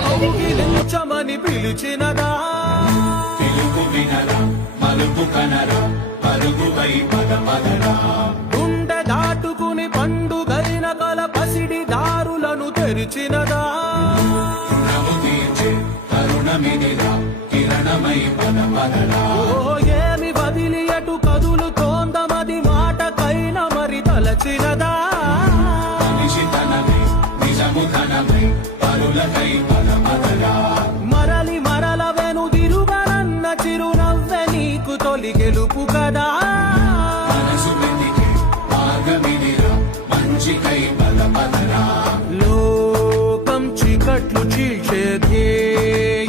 కౌగిలించమని పిలిచినదా పిలుపు వినరా మలుపు కనరా పరుగువై పద పదరా గుండె దాటుకుని పండుగైన కల పసిడి దారులను తెరిచినదా రుణము తీర్చే తరుణమిదిరా కిరణమై పద పదరా ఓ ఏమి వదిలి అటు కదులుతోందమది మాటకైన మరి తలచినదా మనిషి తనమై నిజము ధనమై పరులకై పద పదరా మరలి మరల వెనుదిరుగనన్న చిరునవ్వె నీకు తొలి గెలుపు కదా మనసు వెతికే మార్గమిదిరా మంచికై పద పదరా లోకం చీకట్లు చీల్చే ధ్యేయం